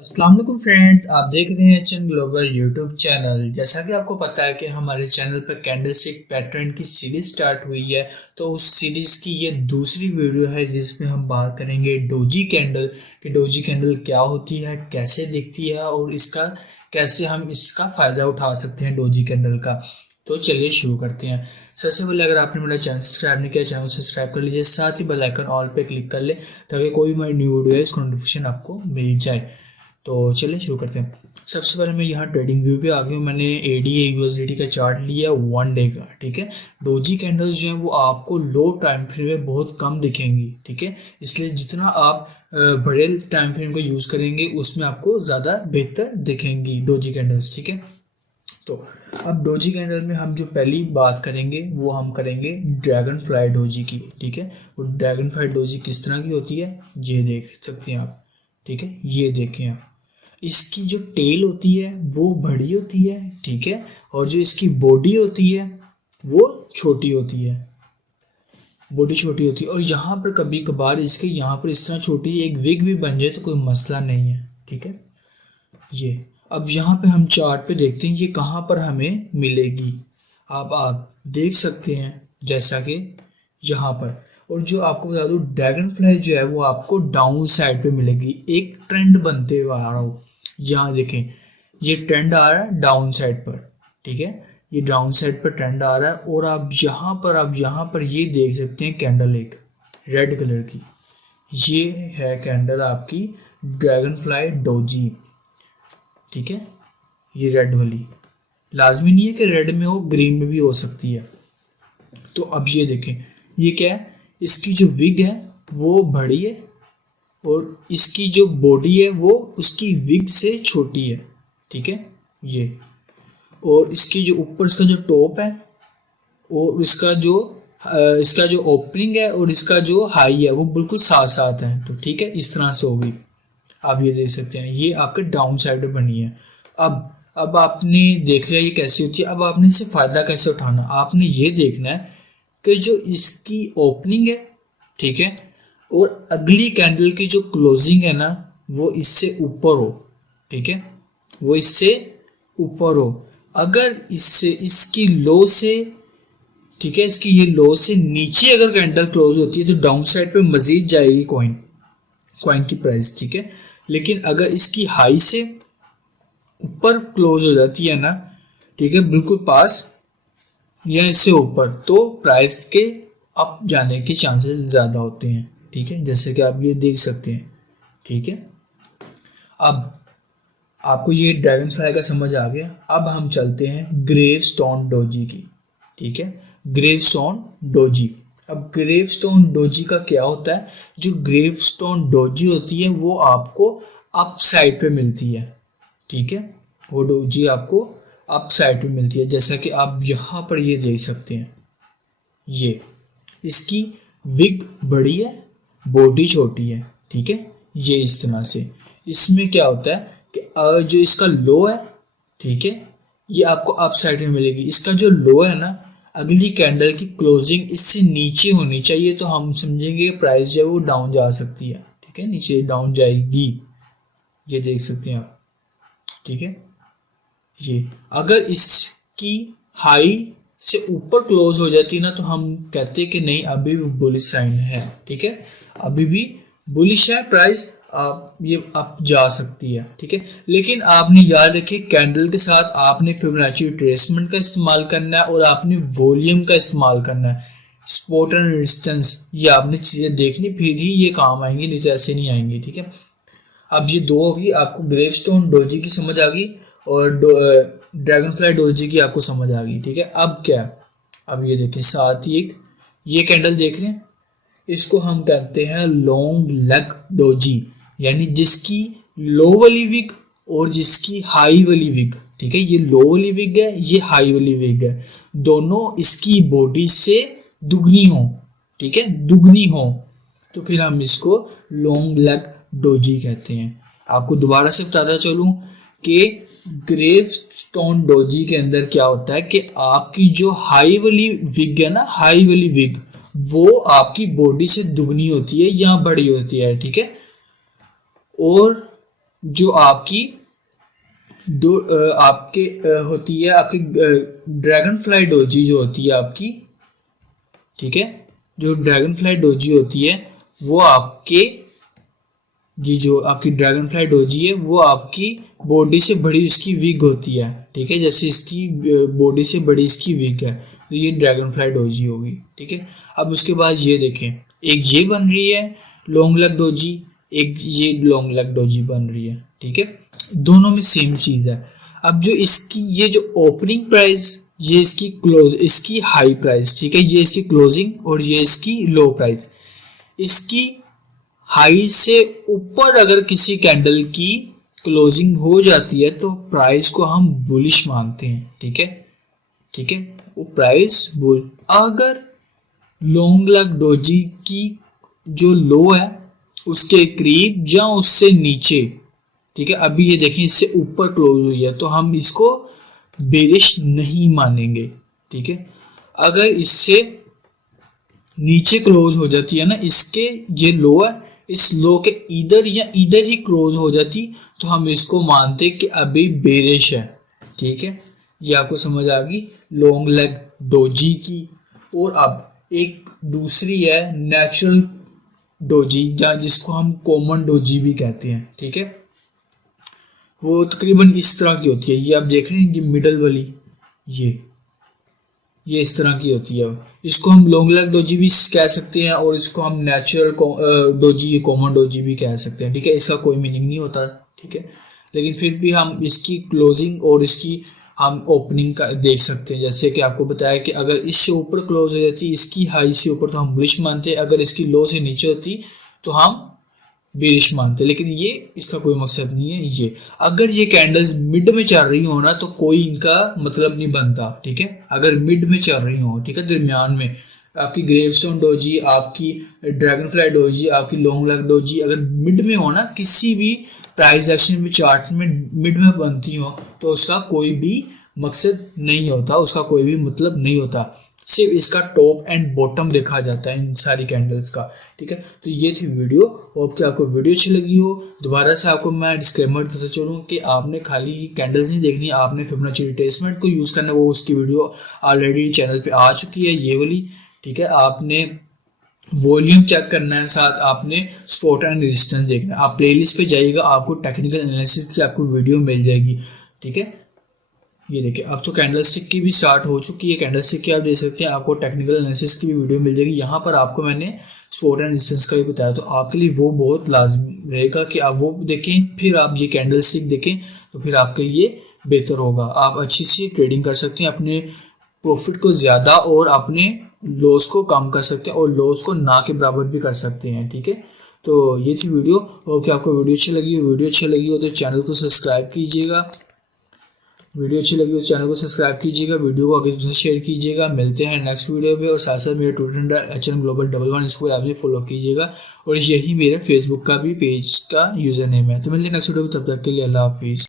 अस्सलाम वालेकुम फ्रेंड्स, आप देख रहे हैं एचएन ग्लोबल यूट्यूब चैनल। जैसा कि आपको पता है कि हमारे चैनल पर कैंडलस्टिक पैटर्न की सीरीज स्टार्ट हुई है, तो उस सीरीज की ये दूसरी वीडियो है जिसमें हम बात करेंगे डोजी कैंडल कि डोजी कैंडल क्या होती है, कैसे दिखती है और इसका कैसे हम इसका फ़ायदा उठा सकते हैं डोजी कैंडल का। तो चलिए शुरू करते हैं। सबसे पहले अगर आपने मेरा चैनल सब्सक्राइब नहीं किया, चैनल सब्सक्राइब कर लीजिए, साथ ही बेल आइकन ऑल पे क्लिक कर ले ताकि कोई भी मेरी न्यू वीडियो है इसका नोटिफिकेशन आपको मिल जाए। तो चलिए शुरू करते हैं। सबसे पहले मैं यहाँ ट्रेडिंग व्यू पे आ गया हूँ। मैंने एडीए यूएसडीटी का चार्ट लिया 1 डे का। ठीक है, डोजी कैंडल्स जो हैं वो आपको लो टाइम फ्रेम में बहुत कम दिखेंगी। ठीक है, इसलिए जितना आप बड़े टाइम फ्रेम को यूज़ करेंगे उसमें आपको ज़्यादा बेहतर दिखेंगी डोजी कैंडल्स। ठीक है, तो अब डोजी कैंडल में हम जो पहली बात करेंगे वो हम करेंगे ड्रैगन फ्लाई डोजी की। ठीक है, वो ड्रैगन फ्लाई डोजी किस तरह की होती है ये देख सकते हैं आप। ठीक है, ये देखें आप, इसकी जो टेल होती है वो बड़ी होती है। ठीक है, और जो इसकी बॉडी होती है वो छोटी होती है। बॉडी छोटी होती है और यहाँ पर कभी कभार इसके यहाँ पर इस तरह छोटी एक विग भी बन जाए तो कोई मसला नहीं है। ठीक है, ये अब यहाँ पे हम चार्ट पे देखते हैं ये कहाँ पर हमें मिलेगी। आप देख सकते हैं जैसा कि यहाँ पर। और जो आपको बता दूँ ड्रैगन फ्लाई जो है वो आपको डाउन साइड पे मिलेगी, एक ट्रेंड बनते हुए आ रहा हो। यहाँ देखें ये ट्रेंड आ रहा है डाउन साइड पर। ठीक है, ये डाउन साइड पर ट्रेंड आ रहा है और आप यहाँ पर ये देख सकते हैं कैंडल एक रेड कलर की। ये है कैंडल आपकी ड्रैगन फ्लाई डोजी। ठीक है, ये रेड वाली लाजमी नहीं है कि रेड में हो, ग्रीन में भी हो सकती है। तो अब ये देखें ये क्या है, इसकी जो विग है वो बड़ी है और इसकी जो बॉडी है वो उसकी विग से छोटी है। ठीक है, ये और इसकी जो ऊपर इसका जो टॉप है और इसका जो ओपनिंग है और इसका जो हाई है वो बिल्कुल साथ साथ है। तो ठीक है, इस तरह से होगी। आप ये देख सकते हैं ये आपके डाउन साइड पे बनी है। अब आपने देख लिया ये कैसी होती है। अब आपने इससे फ़ायदा कैसे उठाना, आपने ये देखना है कि जो इसकी ओपनिंग है, ठीक है, और अगली कैंडल की जो क्लोजिंग है ना वो इससे ऊपर हो। ठीक है, वो इससे ऊपर हो। अगर इससे इसकी लो से, ठीक है, इसकी ये लो से नीचे अगर कैंडल क्लोज होती है तो डाउन साइड पे मजीद जाएगी कॉइन की प्राइस। ठीक है, लेकिन अगर इसकी हाई से ऊपर क्लोज हो जाती है ना, ठीक है, बिल्कुल पास या इससे ऊपर, तो प्राइस के अप जाने के चांसेस ज़्यादा होते हैं। ठीक है, जैसे कि आप ये देख सकते हैं। ठीक है, अब आपको ये ड्रैगन फ्लाई का समझ आ गया। अब हम चलते हैं ग्रेव स्टोन डोजी की। ठीक है, ग्रेव स्टोन डोजी। अब ग्रेव स्टोन डोजी का क्या होता है, जो ग्रेव स्टोन डोजी होती है वो आपको अप साइड पे मिलती है। ठीक है, वो डोजी आपको अप साइड पे मिलती है, जैसा कि आप यहाँ पर ये देख सकते हैं। ये इसकी विग बड़ी है, बॉडी छोटी है। ठीक है, ये इस तरह से इसमें क्या होता है कि जो इसका लो है, ठीक है, ये आपको अप साइड में मिलेगी। इसका जो लो है ना, अगली कैंडल की क्लोजिंग इससे नीचे होनी चाहिए तो हम समझेंगे कि प्राइस जो है वो डाउन जा सकती है। ठीक है, नीचे डाउन जाएगी, ये देख सकते हैं आप। ठीक है, ये अगर इसकी हाई से ऊपर क्लोज हो जाती ना तो हम कहते हैं कि नहीं अभी भी बुलिश साइन है। ठीक है, अभी भी बुलिश है प्राइस, आप ये अप जा सकती है। ठीक है, लेकिन आपने याद रखिए कैंडल के साथ आपने फिबोनाची रिट्रेसमेंट का इस्तेमाल करना है और आपने वॉल्यूम का इस्तेमाल करना है। सपोर्ट एंड रेजिस्टेंस ये आपने चीज़ें देखनी, फिर ही ये काम आएंगी, नहीं तो ऐसे नहीं आएंगी। ठीक है, अब ये दो होगी, आपको ग्रेवस्टोन डोजी की समझ आ गई और ड्रैगन फ्लाई डोजी की आपको समझ आ गई। ठीक है, अब क्या, अब ये देखिए साथ ही एक ये कैंडल देख रहे हैं, इसको हम कहते हैं लॉन्ग लेग डोजी, यानी जिसकी लो वाली विग और जिसकी हाई वाली विग। ठीक है, ये लो वाली विग है, ये हाई वाली विग है, दोनों इसकी बॉडी से दुगनी हो। ठीक है, दुगनी हो तो फिर हम इसको लॉन्ग लेग डोजी कहते हैं। आपको दोबारा से बताता चलूं कि ग्रेव स्टोन डोजी के अंदर क्या होता है कि आपकी जो हाई वाली विग है ना, हाई वाली विग वो आपकी बॉडी से दुगनी होती है या बड़ी होती है। ठीक है, और जो आपकी आपके होती है आपकी ड्रैगन फ्लाई डोजी जो होती है आपकी, ठीक है, जो ड्रैगन फ्लाई डोजी होती है वो आपके, ये जो आपकी ड्रैगन फ्लाई डोजी है वो आपकी बॉडी से बड़ी इसकी विग होती है, ठीक है, जैसे इसकी बॉडी से बड़ी इसकी विग है, तो ये ड्रैगन फ्लाई डोजी होगी, ठीक है। अब उसके बाद ये देखें, एक ये बन रही है लॉन्ग लेग डोजी, एक ये लॉन्ग लेग डोजी बन रही है, ठीक है, दोनों में सेम चीज है। अब जो इसकी ये जो ओपनिंग प्राइस, ये इसकी क्लोज, इसकी हाई प्राइस, ठीक है, ये इसकी क्लोजिंग और ये इसकी लो प्राइस। इसकी हाई से ऊपर अगर किसी कैंडल की क्लोजिंग हो जाती है तो प्राइस को हम बुलिश मानते हैं, ठीक है, ठीक है, वो प्राइस बुल। अगर लॉन्ग लेग डोजी की जो लो है उसके करीब या उससे नीचे, ठीक है, अभी ये देखें इससे ऊपर क्लोज हुई है तो हम इसको बेरिश नहीं मानेंगे, ठीक है। अगर इससे नीचे क्लोज हो जाती है ना, इसके ये लो है, इस लो के इधर या इधर ही क्लोज हो जाती तो हम इसको मानते कि अभी बेरिश है, ठीक है। ये आपको समझ आ गई लॉन्ग लेग डोजी की। और अब एक दूसरी है नेचुरल डोजी, जिसको हम कॉमन डोजी भी कहते हैं, ठीक है, वो तकरीबन इस तरह की होती है। ये आप देख रहे हैं कि मिडल वाली, ये इस तरह की होती है। इसको हम लॉन्ग लेग डोजी भी कह सकते हैं और इसको हम नेचुरल डोजी, कॉमन डोजी भी कह सकते हैं, ठीक है, इसका कोई मीनिंग नहीं होता, ठीक है, लेकिन फिर भी हम इसकी क्लोजिंग और इसकी हम ओपनिंग का देख सकते हैं। जैसे कि आपको बताया कि अगर इससे ऊपर क्लोज हो जाती, इसकी हाई से ऊपर, तो हम बुलिश मानते हैं, अगर इसकी लो से नीचे होती तो हम बेरिश मानते, लेकिन ये इसका कोई मकसद नहीं है। ये अगर ये कैंडल्स मिड में चल रही हो ना तो कोई इनका मतलब नहीं बनता, ठीक है, अगर मिड में चल रही हो, ठीक है, दरमियान में आपकी ग्रेवस्टोन डोजी, आपकी ड्रैगन फ्लाई डोजी, आपकी लॉन्ग लेग डोजी अगर मिड में हो ना, किसी भी प्राइस एक्शन में चार्ट में मिड में बनती हो तो उसका कोई भी मकसद नहीं होता, उसका कोई भी मतलब नहीं होता, सिर्फ इसका टॉप एंड बॉटम देखा जाता है इन सारी कैंडल्स का, ठीक है। तो ये थी वीडियो, होप कि आपको वीडियो अच्छी लगी हो। दोबारा से आपको मैं डिस्क्लेमर देता चलूँ कि आपने खाली कैंडल्स नहीं देखनी, आपने फिबोनाची रिट्रेसमेंट को यूज़ करना है, वो उसकी वीडियो ऑलरेडी चैनल पे आ चुकी है, ये वाली, ठीक है। आपने वॉल्यूम चेक करना है, साथ आपने सपोर्ट एंड रेजिस्टेंस देखना है। आप प्लेलिस्ट पे जाइएगा, आपको टेक्निकल एनालिसिस की आपको वीडियो मिल जाएगी, ठीक है। ये देखिए अब तो कैंडलस्टिक की भी स्टार्ट हो चुकी है, कैंडलस्टिक की आप देख सकते हैं, आपको टेक्निकल एनालिसिस की भी वीडियो मिल जाएगी। यहाँ पर आपको मैंने सपोर्ट एंड रेजिस्टेंस का भी बताया, तो आपके लिए वो बहुत लाजमी रहेगा कि आप वो देखें, फिर आप ये कैंडलस्टिक देखें, तो फिर आपके लिए बेहतर होगा। आप अच्छी सी ट्रेडिंग कर सकते हैं, अपने प्रॉफिट को ज़्यादा और अपने लॉस को कम कर सकते हैं और लॉस को ना के बराबर भी कर सकते हैं, ठीक है। तो ये थी वीडियो, और क्या आपको वीडियो अच्छी लगी हो, वीडियो अच्छी लगी हो तो चैनल को सब्सक्राइब कीजिएगा, वीडियो अच्छी लगी तो चैनल को सब्सक्राइब कीजिएगा, वीडियो को आगे दूसरे शेयर कीजिएगा। मिलते हैं नेक्स्ट वीडियो पे, और साथ साथ मेरे ट्विटर HN Global 11 इसको आप भी फॉलो कीजिएगा, और यही मेरे फेसबुक का भी पेज का यूज़र नेम है। तो मिलते हैं नेक्स्ट वीडियो में, तब तक के लिए अल्लाह हाफिज़।